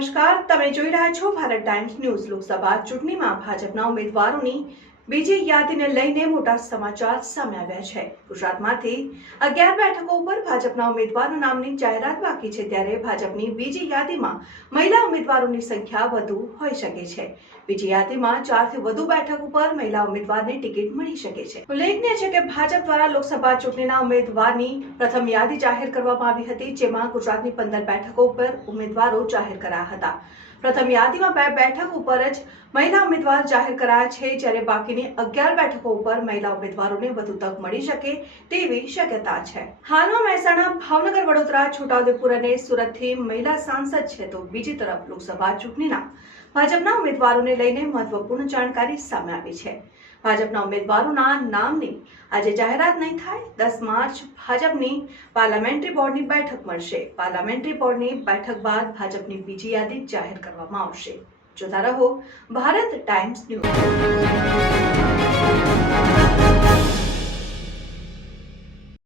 નમસ્કાર, તમે જોઈ રહ્યા છો ભારત ટાઈમ્સ ન્યૂઝ। લોકસભા ચૂંટણીમાં ભાજપના ઉમેદવારોની બીજી યાદીને લઈને મોટા સમાચાર સામે આવ્યા છે। ગુજરાતમાંથી 11 બેઠકો ઉપર ભાજપના ઉમેદવારના નામની જાહેરાત બાકી છે, ત્યારે ભાજપની બીજી યાદીમાં મહિલા ઉમેદવારોની સંખ્યા વધુ હોઈ શકે છે। બીજી યાદીમાં 4 થી વધુ બેઠક ઉપર મહિલા ઉમેદવારને ટિકિટ મળી શકે છે। ઉલ્લેખનીય છે કે ભાજપ દ્વારા લોકસભા ચૂંટણીના ઉમેદવારની પ્રથમ યાદી જાહેર કરવામાં આવી હતી, જેમાં ગુજરાતની 15 બેઠકો ઉપર ઉમેદવારો જાહેર કરાયા હતા। પ્રથમ યાદીમાં 2 બેઠક ઉપર જ મહિલા ઉમેદવાર જાહેર કરાયા છે, જ્યારે બાકીની 11 બેઠકો ઉપર મહિલા ઉમેદવારોને વધુ તક મળી શકે તેવી શક્યતા છે। હાલમાં મહેસાણા, ભાવનગર, વડોદરા, છોટાઉદેપુર અને સુરતથી મહિલા સાંસદ છે, તો બીજી તરફ લોકસભા ચૂંટણીના ભાજપના ઉમેદવારોને લઈને મહત્વપૂર્ણ જાણકારી સામે આવી છે। ભાજપના ઉમેદવારોના નામની આજે જાહેરાત નહીં થાય। 10 માર્ચ ભાજપની પાર્લામેન્ટરી બોર્ડની બેઠક મળશે। પાર્લામેન્ટરી બોર્ડની બેઠક બાદ ભાજપની બીજી યાદી જાહેર કરવામાં આવશે। જોતા રહો ભારત ટાઈમ્સ ન્યૂઝ।